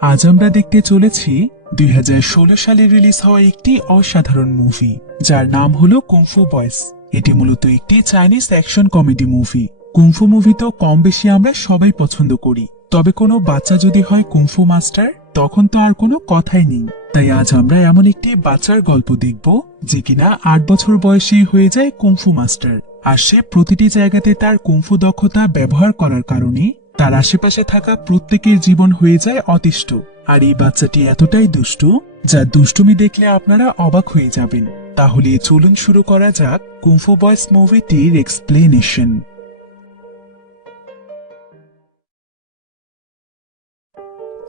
আজ আমরা দেখতে চলেছি 2016 সালে রিলিজ হওয়া একটি অসাধারণ মুভি, যার নাম হলো কুংফু বয়েজ। এটি মূলত একটি Chinese action comedy movie. Kung fu movie তো কম বেশি আমরা সবাই পছন্দ করি, তবে কোনো বাচ্চা যদি হয় কুংফু মাস্টার, তখন তো আর কোনো কথাই নেই। তাই আজ আমরা এমন একটি বাচ্চার গল্প দেখব যে কিনা 8 বছর বয়সেই হয়ে যায় কুংফু মাস্টার। আর সে প্রতিটি জায়গাতে তার কুংফু দক্ষতা ব্যবহার করার কারণে তার আশেপাশে থাকা প্রত্যেকের জীবন হয়ে যায় অতিষ্ঠ। আর এই বাচ্চাটি এতটাই দুষ্টু, যা দুষ্টুমি দেখলে আপনারা অবাক হয়ে যাবেন। তাহলে চলুন শুরু করা যাক কুংফু বয়েজ মুভিটির এক্সপ্লেনেশন।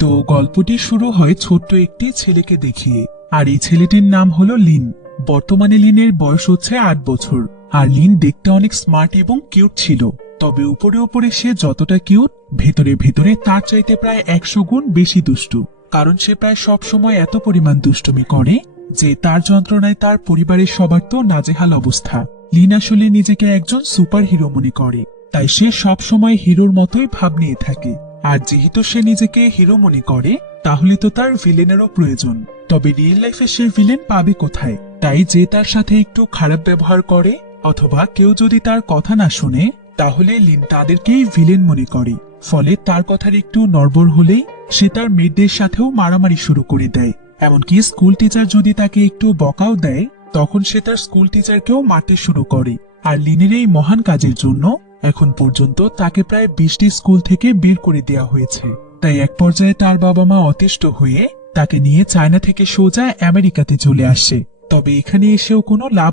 তো গল্পটি শুরু হয় ছোট্ট একটি ছেলেকে দেখিয়ে, আর এই ছেলেটির নাম হলো লিন। বর্তমানে লিনের বয়স হচ্ছে 8 বছর। আর লিন দেখতে অনেক স্মার্ট এবং কিউট ছিল, তবে উপরে উপরে সে যতটা কিউট, ভেতরে ভেতরে তার চাইতে প্রায় 100 গুণ বেশি দুষ্টু। কারণ সে প্রায় সব সময় এত পরিমাণ দুষ্টুমি করে যে তার যন্ত্রণায় তার পরিবারের সবার তো নাজেহাল অবস্থা। লিন আসলে নিজেকে একজন সুপার হিরো মনে করে, তাই সে সব সময় হিরোর মতোই ভাব নিয়ে থাকে। আর যেহেতু সে নিজেকে হিরো মনে করে, তাহলে তো তার ভিলেনেরও প্রয়োজন। তবে রিয়েল লাইফে সে ভিলেন পাবে কোথায়? তাই যে তার সাথে একটু খারাপ ব্যবহার করে অথবা কেউ যদি তার কথা না শুনে, তাহলে লিন তাদেরকেই ভিলেন মনে করে। ফলে তার কথার একটু নড়বড় হলেই সে তার মেয়েদের সাথেও মারামারি শুরু করে দেয়। এমনকি স্কুল টিচার যদি তাকে একটু বকাও দেয়, তখন সে তার স্কুল টিচারকেও মারতে শুরু করে। আর লিনের এই মহান কাজের জন্য এখন পর্যন্ত তাকে প্রায় 20টি স্কুল থেকে বের করে দেওয়া হয়েছে। তাই এক পর্যায়ে তার বাবা মা অতিষ্ঠ হয়ে তাকে নিয়ে চায়না থেকে সোজা আমেরিকাতে চলে আসে। তবে এখানে এসেও কোনো লাভ